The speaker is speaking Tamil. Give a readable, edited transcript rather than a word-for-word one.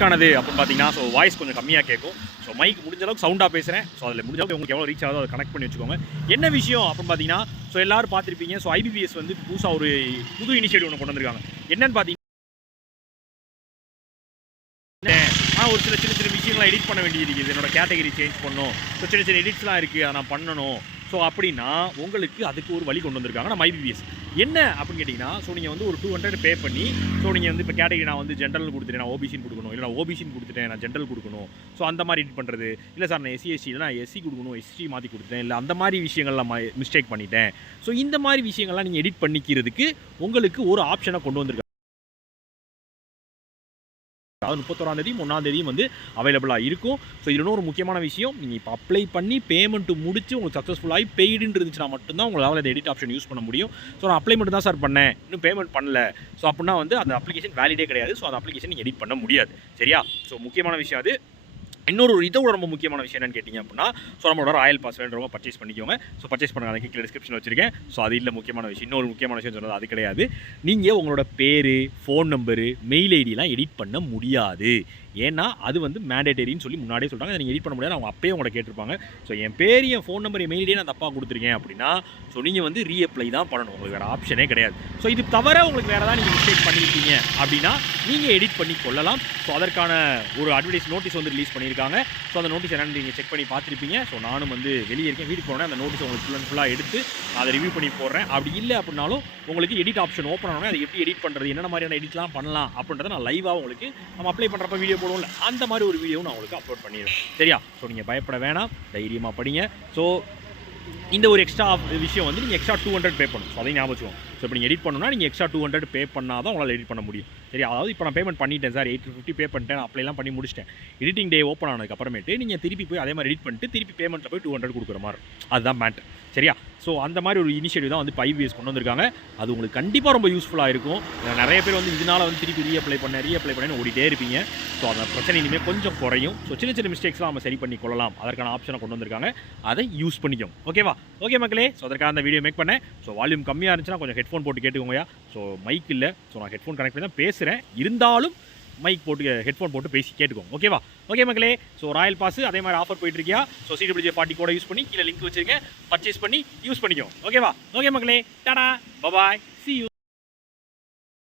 க்கானது அப்படின்னு பார்த்தீங்கன்னா, ஸோ வாய்ஸ் கொஞ்சம் கம்மியாக கேட்கும். ஸோ மைக் முடிஞ்ச அளவுக்கு சவுண்டாக பேசுகிறேன். ஸோ அதில் முடிஞ்ச அளவுக்கு உங்களுக்கு எவ்வளோ ரீச் ஆகுதோ அதை கனெக்ட் பண்ணி வச்சுக்கோங்க. என்ன விஷயம் அப்படின்னு பார்த்தீங்கன்னா, ஸோ எல்லாரும் பார்த்துருப்பீங்க. ஸோ ஐபிபிஎஸ் வந்து புதுசாக ஒரு புது இனிஷியேட்டிவ் ஒன்று கொண்டு வந்திருக்காங்க. என்னன்னு பார்த்தீங்கன்னா, ஒரு சின்ன சின்ன சின்ன விஷயங்களை எடிட் பண்ண வேண்டியது இருக்குது. என்னோட கேட்டகரி சேஞ்ச் பண்ணணும். ஸோ சின்ன சின்ன எடிட்ஸ்லாம் இருக்குது, அதை நான் பண்ணணும். ஸோ அப்படின்னா உங்களுக்கு அதுக்கு ஒரு வழி கொண்டு வந்திருக்காங்க நம்ம ஐபிபிஎஸ். என்ன அப்படின்னு கேட்டிங்கன்னா, ஸோ நீங்கள் வந்து ஒரு 200 பே பண்ணி, ஸோ நீங்கள் வந்து இப்போ கேட்டகரி நான் வந்து ஜென்ரல் கொடுத்துட்டேன், நான் ஓபிசின்னு கொடுக்கணும், இல்லை நான் ஓபிசின்னு கொடுத்துட்டேன், நான் ஜென்ரல் கொடுக்கணும். ஸோ அந்த மாதிரி எடிட் பண்ணுறது, இல்லை சார் நான் எஸ்சி எஸ்சி நான் எஸ்சி கொடுக்கணும், எஸ்சி மாற்றி கொடுத்துட்டேன், இல்லை அந்த மாதிரி விஷயங்கள்லாம் மிஸ்டேக் பண்ணிட்டேன். ஸோ இந்த மாதிரி விஷயங்கள்லாம் நீங்கள் எடிட் பண்ணிக்கிறதுக்கு உங்களுக்கு ஒரு ஆப்ஷனை கொண்டு வந்திருக்காங்க. அதாவது 31ஆம் 1ஆம் வந்து அவைலபிளாக இருக்கும். ஸோ இதில் இன்னொரு முக்கியமான விஷயம், நீங்கள் இப்போ அப்ளை பண்ணி பேமெண்ட்டு முடிச்சு உங்களுக்கு சக்ஸஸ்ஃபுல்லாகி பெய்டுன்னு இருந்துச்சுன்னா மட்டும்தான் உங்களால் அந்த எடிட் ஆப்ஷன் யூஸ் பண்ண முடியும். ஸோ நான் அப்ளை மட்டும் தான் சார் பண்ணேன், இன்னும் பேமெண்ட் பண்ணல. ஸோ அப்படின்னா வந்து அந்த அப்ளிகேஷன் வேலிடே கிடையாது. ஸோ அந்த அப்ளிகேஷன் நீங்கள் எடிட் பண்ண முடியாது. சரியா? ஸோ முக்கியமான விஷயம் அது. இன்னொரு இதோட ரொம்ப முக்கியமான விஷயம் என்னன்னு கேட்டிங்க அப்படின்னா, ஸோ நம்மளோட ராயல் பாஸ் வேணுறவங்க பர்ச்சேஸ் பண்ணிக்கோங்க. ஸோ பர்ச்சேஸ் பண்ண அதுக்கு கீழே டிஸ்கிரிப்ஷன் வச்சிருக்கேன். ஸோ அது இல்லை முக்கியமான விஷயம். இன்னொரு முக்கியமான விஷயம் சொன்னது அது கிடையாது. நீங்கள் உங்களோட பேர், ஃபோன் நம்பரு, மெயில் ஐடிலாம் எடிட் பண்ண முடியாது. ஏன்னா அது வந்து மேண்டேட்டரின்னு சொல்லி முன்னாடியே சொல்கிறாங்க. அதை நீங்கள் எடிட் பண்ண முடியாது. அவங்க அப்பயே உங்களை கேட்டிருப்பாங்க. ஸோ என் பேர், என் ஃபோன் நம்பர், என் மெயில் ஐடியே நான் தப்பாக கொடுத்துருக்கேன் அப்படின்னா, ஸோ நீங்கள் வந்து ரீஅப்ளை தான் பண்ணணும். உங்களுக்கு வேறு ஆப்ஷனே கிடையாது. ஸோ இது தவிர உங்களுக்கு வேறு ஏதாவது நீங்கள் மிஸ்டேக் பண்ணியிருக்கீங்க அப்படின்னா நீங்கள் எடிட் பண்ணி கொள்ளலாம். ஸோ அதற்கான ஒரு அட்வர்டைஸ் நோட்டீஸ் வந்து ரிலீஸ் பண்ணியிருக்காங்க. ஸோ அந்த நோட்டீஸ் என்னென்னு நீங்கள் செக் பண்ணி பார்த்துருப்பீங்க. ஸோ நானும் வந்து வெளியே இருக்கேன், வீட்டுக்கு போனேன், அந்த நோட்டீஸ் உங்களுக்கு ஃபுல் அண்ட் ஃபுல்லாக எடுத்து அதை ரிவ்யூ பண்ணி போடுறேன். அப்படி இல்லை அப்படின்னாலும் உங்களுக்கு எடிட் ஆப்ஷன் ஓப்பன் ஆனோடனே அதை எப்படி எடிட் பண்ணுறது, என்னென்ன மாதிரியான எடிட்லாம் பண்ணலாம் அப்படின்றத நான் லைவாக உங்களுக்கு நம்ம அப்ளை பண்ணுறப்ப வீடியோ போடுவோம்ல, அந்த மாதிரி ஒரு வீடியோ நான் உங்களுக்கு அப்லோட் பண்ணிடுவேன். சரியா? ஸோ நீங்கள் பயப்பட வேணாம், தைரியமாக படிங்க. ஸோ இந்த ஒரு எக்ஸ்ட்ரா விஷயம் வந்து நீங்கள் எக்ஸ்ட்ரா 200 பே பண்ணணும். ஸோ அதையும் ஞாபகம் வச்சுக்கோங்க. ஸோ இப்போ நீங்கள் எடிட் பண்ணணும்னா நீங்கள் எக்ஸ்ட்ரா 200 பே பண்ணால் தான் உங்களால் எடிட் பண்ண முடியும். சரி? அதாவது இப்போ நான் பேமெண்ட் பண்ணிட்டேன் சார், 850 பே பண்ணிட்டேன், நான் அப்ளைலாம் பண்ணி முடிச்சிட்டேன். எடிட்டிங் டே ஓப்பன் ஆனதுக்கு அப்புறமேட்டு நீங்கள் திருப்பி போய் அதே மாதிரி எடிட் பண்ணிட்டு திருப்பி பேமெண்ட்டில் போய் 200 கொடுக்குற மாதிரி. அதுதான் மேட்டர். சரியா? ஸோ அந்த மாதிரி ஒரு இனிஷியேட்டிவ் தான் வந்து இப்போ ஐபிஎஸ் கொண்டு வந்திருக்காங்க. அது உங்களுக்கு கண்டிப்பாக ரொம்ப யூஸ்ஃபுல்லாக இருக்கும். நிறைய பேர் வந்து இதனால் வந்து திருப்பி ரீஅப்ளை பண்ணேன்னு ஓடிட்டே இருப்பீங்க. ஸோ அந்த பிரச்சனை இனிமேல் கொஞ்சம் குறையும். ஸோ சின்ன சின்ன மிஸ்டேக்ஸ்லாம் நம்ம சரி பண்ணி கொள்ளலாம். அதற்கான ஆப்ஷனை கொண்டு வந்திருக்காங்க. அதை யூஸ் பண்ணிக்கோங்க. ஓகேவா? ஓகே மக்களே. ஸோ அதற்காக அந்த வீடியோ மேக் பண்ணேன். ஸோ வால்யூம் கம்மியாக இருந்துச்சுன்னா கொஞ்சம் ஹெட்ஃபோன் போட்டு கேட்டுக்கோங்கயா. ஸோ மைக் இல்லை, ஸோ நான் ஹெட்ஃபோன் கனெக்ட் பண்ணி தான் பேசுகிறேன். இருந்தாலும் மைக் போட்டு ஹெட்ஃபோன் போட்டு பேசி கேட்டுக்கோங்க. ஓகேவா? ஓகே மக்களே. ஸோ ராயல் பாஸ் அதே மாதிரி ஆஃபர் போயிட்டுருக்கியா? ஸோ CWJ40 கூட யூஸ் பண்ணி கீழே லிங்க் வச்சுருக்கேன், பர்ச்சேஸ் பண்ணி யூஸ் பண்ணிக்கோங்க. ஓகேவா? ஓகே மக்களே. Tata, bye bye, see you.